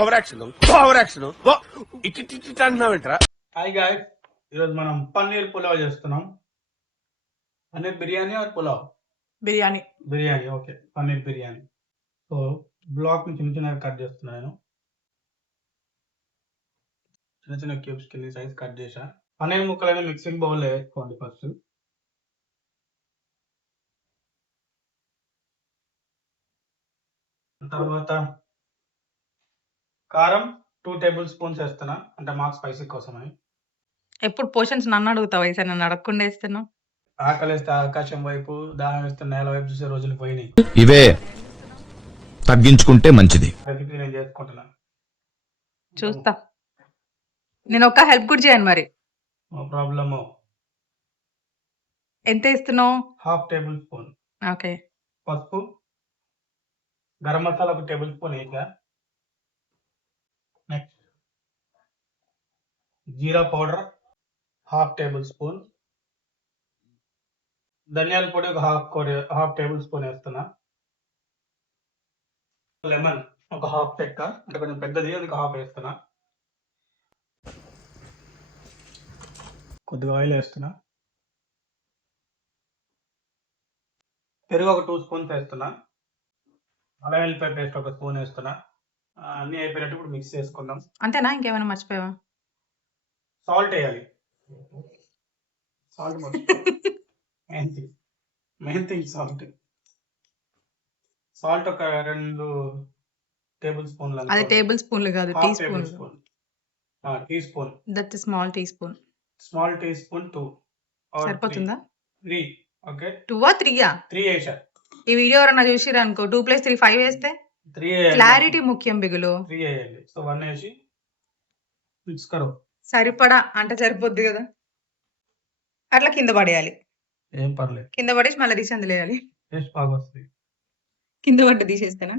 Over action ఇటు అంటున్నావేంట్రా? Hi guys, ఈరోజు మనం పన్నీర్ పులావ్ చేస్తున్నాం. Paneer biryani or pulao? Biryani okay, paneer biryani. So block ని చిన్న చిన్నగా కట్ చేస్తున్నా నేను. చిన్న చిన్న క్యూబ్స్ కింద సైజ్ కట్ చేసా. పన్నీర్ ముక్కలని మిక్సింగ్ బౌల్ వేసుకోండి ఫస్ట్. తర్వాత కారం 2 టేబుల్ స్పూన్స్ వేస్తున్నా, అంటే మాకు స్పైసీ కోసమని. ఎప్పుడు పోషన్స్ నన్ను అడుగుతావు అయితే నన్ను అడగకుండా వేస్తున్నావు. ఆకలిస్తే ఆకాశం వైపు, దాహం వేస్తే నేల వైపు చూసే రోజులు పోయినాయి. ఇవే తగ్గించుకుంటే మంచిది. ప్రతిదీ నేను చేసుకుంటున్నా. చూస్తా, నేను ఒక్క హెల్ప్ కూడా చేయను మరి. No problem. ఎంత ఇస్తున్నావు? 1/2 టేబుల్ స్పూన్ ఓకే. పసుపు, గరం మసాలా 1 టేబుల్ స్పూన్ వేసా. Next jeera powder 1/2 tablespoon, ధనియాల పొడి ఒక హాఫ్ టేబుల్ స్పూన్ వేస్తున్నా. లెమన్ ఒక హాఫ్ చెక్క, అంటే కొంచెం పెద్దది, అందుకు హాఫ్ వేస్తున్నా. కొద్దిగా ఆయిల్ వేస్తున్నా. పెరుగు ఒక 2 స్పూన్స్ వేస్తున్నా. అల్లం వెల్లిపాయ పేస్ట్ ఒక స్పూన్ వేస్తున్నా. అన్నీ అయిపోయినట్టు ఇప్పుడు మిక్స్ చేసుకుందాం. అంతేనా, ఇంకేమైనా మర్చిపోయావా? సాల్ట్ వేయాలి. Salt main thing salt. Salt ఒక 2 టేబుల్ స్పూన్లు. అది టేబుల్ స్పూన్లు కాదు, teaspoon. Teaspoon. That small teaspoon. Small teaspoon 2 సరిపోతుందా? 3 ఓకే. 2 ఆ 3 ఆ? 3 వేసా. ఈ వీడియో ఎవరన్నా చూసిరు అనుకో, 2 + 3 5 వేస్తే 3 వేయాలి. క్లారిటీ ముఖ్యం బిగులు. 3 వేయాలి. సో 1 వేసి మిక్స్ కరో. సరిపడా అంటే సరిపోద్ది కదా, అట్లా కింద పడేయాలి. ఏం పర్లేదు, కింద పడేసి మళ్ళీ తీసి అందులో వేయాలి. టేస్ట్ బాగా వస్తుంది. కింద పడ్డ తీసేస్తేనా?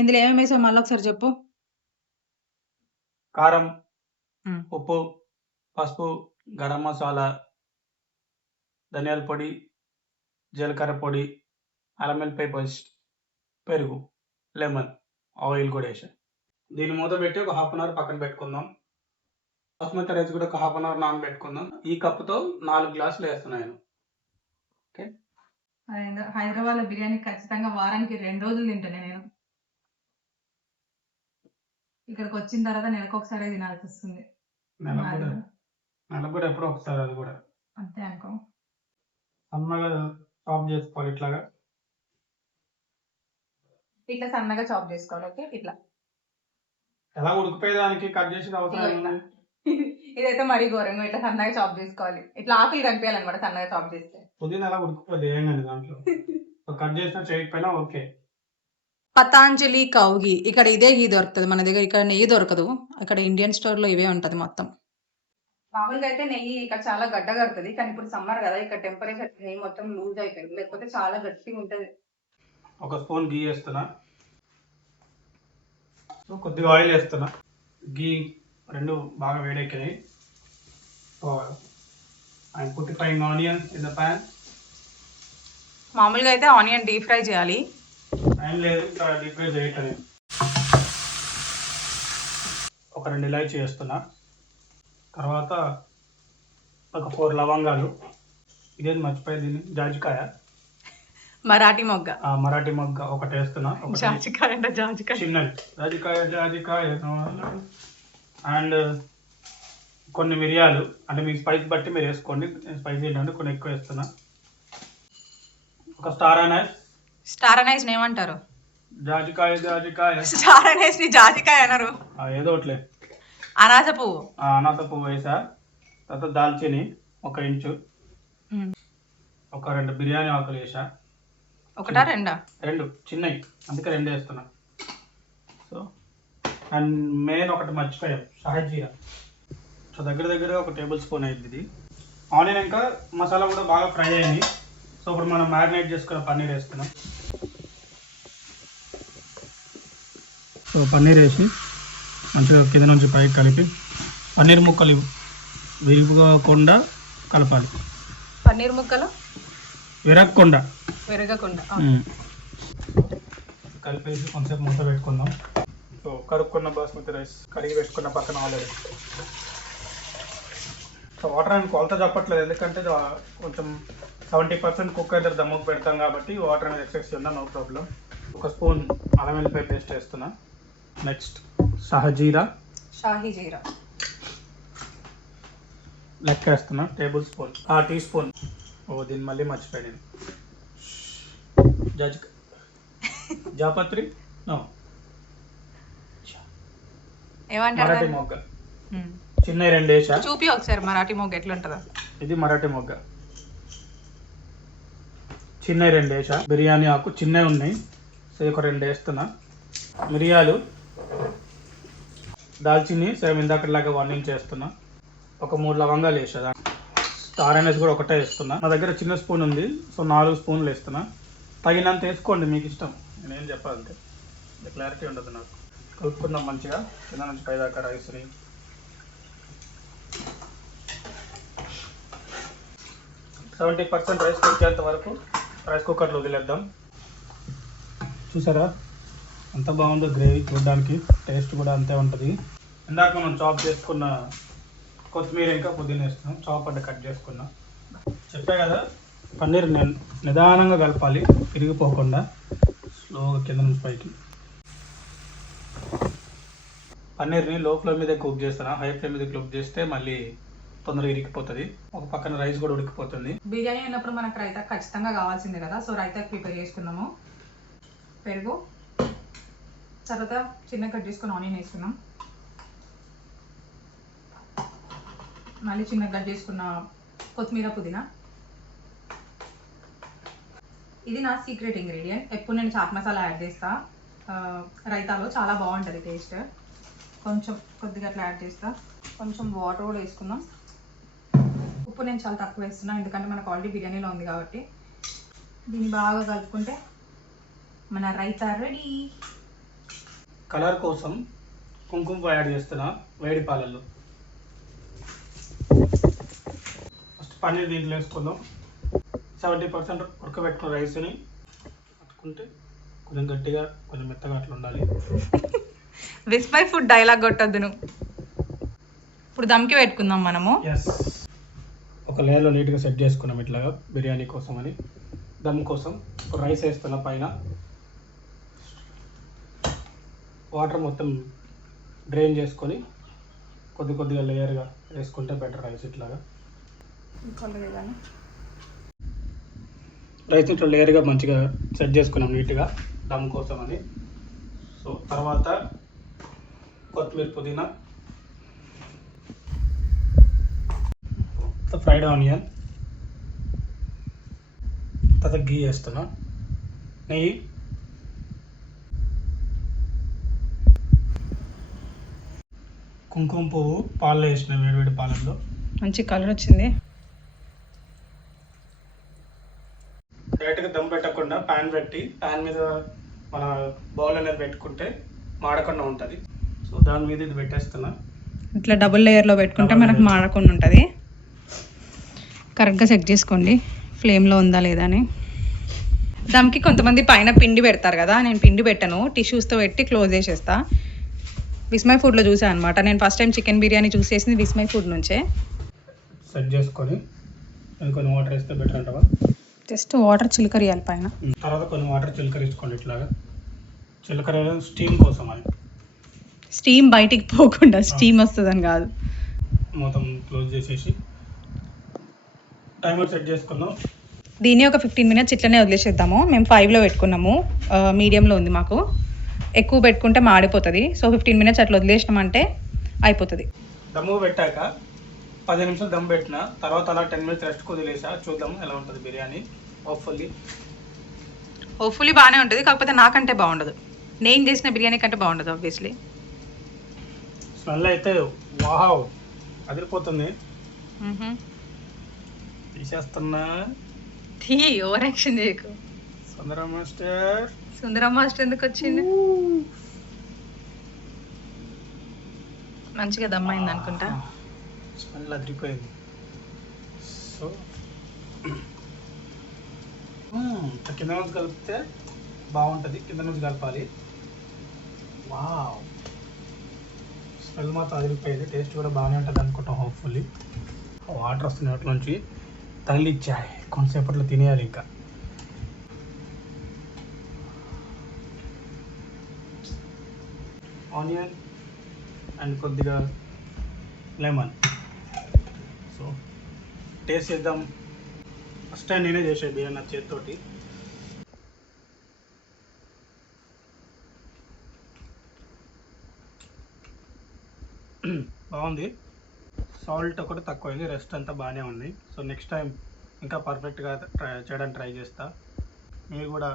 ఇందులో ఏమేమి వేసావు మళ్ళీ ఒకసారి చెప్పు. కారం, ఉప్పు, పసుపు, గరం మసాలా, ధనియాల పొడి, జీలకర్ర పొడి, అల్లం వెల్లిపాయ పేస్ట్, పెరుగు, లెమన్, ఆయిల్ కూడా వేసా. దీన్ని మూత పెట్టి ఒక 1/2 అవర్ పక్కన పెట్టుకుందాం. బాస్మతి రైస్ కూడా ఒక 1/2 అవర్ నానబెట్టుకుందాం. ఈ కప్పుతో 4 గ్లాసులు వేస్తున్నాను. ఓకే. హైదరాబాద్ లో బిర్యానీ ఖచ్చితంగా వారానికి 2 రోజులు తింటాను నేను. ఇక్కడికి వచ్చిన తర్వాత నెలకు ఒకసారి తినాల్సి వస్తుంది. నెలకు కూడా ఎప్పుడో ఒకసారి, అది కూడా అంతే అనుకో. సన్నగా చాప్ చేసుకోవాలి. ఇట్లా సన్నగా చాప్ చేసుకోవాలి. ఓకే, ఇట్లా ఎలా ఉడికిపోయేదానికి కట్ చేసిన అవసరం. ఇదైతే మరీ ఘోరంగా ఇట్లా సన్నగా చాప్ చేసుకోవాలి. ఇట్లా ఆకులు కనిపించాలన్నమాట సన్నగా చాప్ చేస్తే. పుదీనా ఎలా ఉడికిపోతుంది ఏంటండి దాంట్లో. కట్ చేసినా చేయకపోయినా ఓకే. పతాంజలి కౌ ఘీ, ఇక్కడ ఇదే ఘీ దొరుకుతుంది మన దగ్గర. ఇక్కడ నెయ్యి దొరకదు, ఇక్కడ ఇండియన్ స్టోర్ లో ఇవే ఉంటది మొత్తం. మామూలుగా అయితే నెయ్యి ఇక్కడ చాలా గడ్డ కడుతుంది, కానీ ఇప్పుడు సమ్మర్ కదా, ఇక్కడ టెంపరేచర్ నెయ్యి మొత్తం లూజ్ అయిపోయింది, లేకపోతే చాలా గట్టిగా ఉంటది. ఒక స్పూన్ గీ వేస్తున్నా. కొద్దిగా ఆయిల్ వేస్తున్నా. గీ రెండు బాగా వేడెక్కినాయి. I'm putting onion in the pan. మామూలుగా అయితే ఆనియన్ డీప్ ఫ్రై చేయాలి, టైం లేదు, ఇంకా డీప్ ఫ్రై చేయటం. ఒక 2 ఇలాచీ వేస్తున్నా. తర్వాత ఒక 4 లవంగాలు. ఇదేది మర్చిపోయి, దీన్ని జాజికాయ, మరాఠీ మొగ్గ. మరాఠీ మొగ్గ ఒకటి వేస్తున్నా. జాజికాయ అంటే జాజికాయ, చిన్నది జాజికాయ. అండ్ కొన్ని మిరియాలు, అంటే మీ స్పైస్ బట్టి మీరు వేసుకోండి. స్పైసీ ఏంటంటే కొన్ని ఎక్కువ వేస్తున్నా. ఒక స్టార్ అనైస్ ఏమంటారు? జాజికాయ. స్టార్ అనైస్ ని జాజికాయ అనరు, ఏదో ఒకట్లే. అనాస పువ్వు. అనాస పువ్వు వేసా. తర్వాత దాల్చిని 1 ఇంచు, ఒక 2 బిర్యానీ ఆకులు వేసా. 1 2 చిన్నవి, అందుకే 2 వేస్తున్నా. సో అండ్ మెయిన్ ఒకటి మర్చిపోయాం, షాజీరా. సో దగ్గర 1 టేబుల్ స్పూన్ అయింది ఇది. ఆనియన్ ఇంకా మసాలా కూడా బాగా ఫ్రై అయింది. సో ఇప్పుడు మనం మ్యారినేట్ చేసుకున్న పన్నీర్ వేస్తున్నాం. సో పన్నీర్ వేసి మంచిగా కింద నుంచి పైకి కలిపి, పన్నీర్ ముక్కలు విరగకుండా కలపాలి. పన్నీర్ ముక్కలు విరగకుండా. కలిపేసి కొంచెంసేపు మూత పెట్టుకుందాం. సో కడుక్కున్న బాస్మతి రైస్ కడిగి పెట్టుకున్న పక్కన ఆల్రెడీ. సో వాటర్ అని కొలత చెప్పట్లేదు, ఎందుకంటే కొంచెం 70% కుక్ అయితే దమ్ముకు పెడతాం కాబట్టి వాటర్ అనేది ఎక్సెస్ ఉన్నా నో ప్రాబ్లం. ఒక స్పూన్ అల్లం వెల్లిపాయ పేస్ట్ వేస్తున్నా. నెక్స్ట్ షాహీ జీరా లెక్క వేస్తున్నా, టేబుల్ స్పూన్, టీ స్పూన్. దీన్ని మళ్ళీ మర్చిపోయాను నేను. జాపత్రి మరాఠీ మొగ్గ చిన్న 2 వేసా. చూపి ఒకసారి మరాఠీ మొగ్గ ఎట్లుంటుందా. ఇది మరాఠీ మొగ్గ చిన్న 2 వేసా. బిర్యానీ ఆకు చిన్నవి ఉన్నాయి, సో ఒక 2 వేస్తున్నా. మిరియాలు, దాల్చిని సేమ్ ఇందాకలాగా 1 ఇంచ్ వేస్తున్నా. ఒక 3 లవంగాలు వేసా. స్టార్ అనేసి కూడా ఒకటే వేస్తున్నా. నా దగ్గర చిన్న స్పూన్ ఉంది, సో 4 స్పూన్లు వేస్తున్నా. తగినంత వేసుకోండి, మీకు ఇష్టం, నేనేం చెప్పాలంటే క్లారిటీ ఉండదు నాకు. కలుపుకుందాం మంచిగా కింద నుంచి పై దాకా రైస్ని. 70% రైస్ కుక్కేంత వరకు రైస్ కుక్కర్లో వదిలేద్దాం. చూసారా ఎంత బాగుందో గ్రేవీ, చూడడానికి టేస్ట్ కూడా అంతే ఉంటుంది. ఇందాక మనం చాప్ చేసుకున్న కొత్తిమీర ఇంకా పుదీనా వేస్తున్నాం, చాప్ అంటే కట్ చేసుకున్నా. చెప్పా కదా పన్నీర్ నిదానంగా కలపాలి, తిరిగిపోకుండా స్లోగా కింద నుంచి పైకి. పన్నీర్ని లో ఫ్లేమ్ మీద కుక్ చేస్తాను, హై ఫ్లేమ్ మీద కుక్ చేస్తే మళ్ళీ తొందరగా ఇరికిపోతుంది. ఒక పక్కన రైస్ కూడా ఉడికిపోతుంది. బిర్యానీ అయినప్పుడు మనకు రైతా ఖచ్చితంగా కావాల్సిందే కదా, సో రైతా ప్రిపేర్ చేసుకున్నాము. పెరుగు, తర్వాత చిన్న కట్ చేసుకుని ఆనియన్ వేసుకున్నాం. మళ్ళీ చిన్న కట్ చేసుకున్న కొత్తిమీర, పుదీనా. ఇది నా సీక్రెట్ ఇంగ్రీడియంట్, ఎప్పుడు నేను చాట్ మసాలా యాడ్ చేస్తా రైతాలో, చాలా బాగుంటుంది టేస్ట్. కొంచెం కొద్దిగా అట్లా యాడ్ చేస్తా. కొంచెం వాటర్ కూడా వేసుకుందాం. ఉప్పు నేను చాలా తక్కువ వేస్తున్నా, ఎందుకంటే మనకు ఆల్రెడీ బిర్యానీలో ఉంది కాబట్టి. దీన్ని బాగా కలుపుకుంటే మన రైతా రెడీ. కలర్ కోసం కుంకుమ యాడ్ చేస్తున్నా వేడి పాలల్లో. ఫస్ట్ పన్నీర్ దీంట్లో వేసుకుందాం. 70% ఉడకబెట్టుకున్న రైస్ని పట్టుకుంటే కొంచెం గట్టిగా కొంచెం మెత్తగా అట్లా ఉండాలి. విస్మై ఫుడ్ డైలాగ్ కొట్టద్దు నువ్వు. ఇప్పుడు దమ్కి పెట్టుకుందాం మనము. ఎస్, ఒక లేయర్లో నీట్గా సెట్ చేసుకున్నాం ఇట్లాగా బిర్యానీ కోసం అని. దమ్ కోసం రైస్ వేస్తున్న పైన. వాటర్ మొత్తం డ్రైన్ చేసుకొని కొద్దిగా లేయర్గా వేసుకుంటే బెటర్. రైస్ ఇట్లాగా రైస్ ఇట్లా లేయర్గా మంచిగా సెట్ చేసుకున్నాం నీట్గా దమ్ కోసం అని. సో తర్వాత కొత్తిమీర, పుదీనా, ఫ్రైడ్ ఆనియన్, తర్వాత గీ వేస్తున్నా, నెయ్యి, కుంకుమ పువ్వు పాలలో వేసిన వేడివేడి పాలల్లో. మంచి కలర్ వచ్చింది. డైరెక్ట్గా దమ్ పెట్టకుండా ప్యాన్ పెట్టి ప్యాన్ మీద మన బౌల్ అనేది పెట్టుకుంటే మాడకుండా ఉంటుంది. సో దాని మీద ఇది పెట్టేస్తున్నా. ఇట్లా డబుల్ లేయర్లో పెట్టుకుంటే మనకు మాడకుండా ఉంటుంది. కరెక్ట్గా చెక్ చేసుకోండి ఫ్లేమ్లో ఉందా లేదా అని. దమ్కి కొంతమంది పైన పిండి పెడతారు కదా, నేను పిండి పెట్టను, టిష్యూస్తో పెట్టి క్లోజ్ చేసేస్తా. విస్మై ఫుడ్లో చూసాను అనమాట. నేను ఫస్ట్ టైం చికెన్ బిర్యానీ చూస్ చేసింది విస్మై ఫుడ్ నుంచే. సెట్ చేసుకొని కొన్ని వాటర్ వేస్తే బెటర్ అంటావా? జస్ట్ వాటర్ చిలకరియాలి పైన. తర్వాత కొన్ని వాటర్ చిలకరించుకోండి ఇట్లాగా. చిలకర స్టీమ్ కోసం అని. స్టీమ్ బయటికి పోకుండా స్టీమ్ వస్తుందని కాదు. మొత్తం క్లోజ్ చేసేసి టైమర్ సెట్ చేసుకుందాం. దీన్ని ఒక 15 minutes ఇట్లనే వదిలేసేద్దాము. మేము 5లో పెట్టుకున్నాము, మీడియంలో ఉంది మాకు. ఎక్కువ పెట్టుకుంటే మాడిపోతుంది. సో 15 minutes అట్లా వదిలేసినామంటే అయిపోతుంది. దమ్ము పెట్టాక 10 నిమిషాలు దమ్ పెట్టిన తర్వాత అలా 10 minutes రెస్ట్ వదిలేసా. చూద్దాం ఎలా ఉంటుంది బిర్యానీ. హోప్ఫుల్లీ బాగానే ఉంటుంది, కాకపోతే నాకంటే బాగుండదు. నేను చేసిన బిర్యానీ కంటే బాగుండదు ఆబ్వియస్లీ. స్మెల్ అయితే వావ్ అదిరిపోతుంది. తీసేస్తున్నా. ఓవర్ యాక్షన్ చేయకు. సుందరం మాస్టర్ ఎందుకు వచ్చింది? మంచిగా దమ్ అయింది అనుకుంటా. స్మెల్ అదిరిపోయింది. సో కింద కలిపితే బాగుంటుంది, కింద నుంచి కలపాలి. వావ్, స్మెల్ మాత్రం అదిరిపోయింది, టేస్ట్ కూడా బాగానే ఉంటుంది అనుకుంటాం హోప్ఫుల్లీ. వాటర్ వస్తున్నాయి అట్ల నుంచి, తగిలిచ్చాయి, కొంతసేపట్లో తినేయాలి. ఇంకా ఆనియన్ అండ్ కొద్దిగా లెమన్. సో టేస్ట్ చేద్దాం. ఫస్ట్ టైం నేనే చేసాను బిర్యానీ నా చేతితోటి. బాగుంది, సాల్ట్ ఒకటి తక్కువైంది, రెస్ట్ అంతా బాగానే ఉంది. సో నెక్స్ట్ టైం ఇంకా పర్ఫెక్ట్గా చేయడానికి ట్రై చేస్తా. మీరు కూడా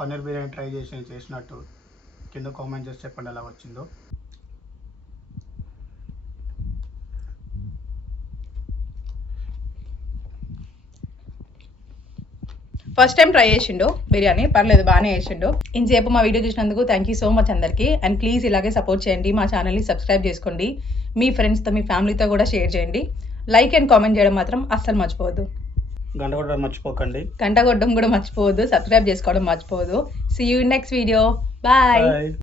పన్నీర్ బిర్యానీ ట్రై చేసినట్టు కింద కామెంట్ చేసి చెప్పండి ఎలా వచ్చిందో. ఫస్ట్ టైం ట్రై చేసిండు బిర్యానీ, పర్లేదు బాగానే చేసిండు. ఇంతసేపు మా వీడియో చూసినందుకు థ్యాంక్ యూ సో మచ్ అందరికీ. అండ్ ప్లీజ్ ఇలాగే సపోర్ట్ చేయండి, మా ఛానల్ని సబ్స్క్రైబ్ చేసుకోండి, మీ ఫ్రెండ్స్తో మీ ఫ్యామిలీతో కూడా షేర్ చేయండి. లైక్ అండ్ కామెంట్ చేయడం మాత్రం అస్సలు మర్చిపోవద్దు. గంట కొట్టడం మర్చిపోకండి. గంట కొట్టడం కూడా మర్చిపోవద్దు, సబ్స్క్రైబ్ చేసుకోవడం మర్చిపోవద్దు. See you in next video. Bye.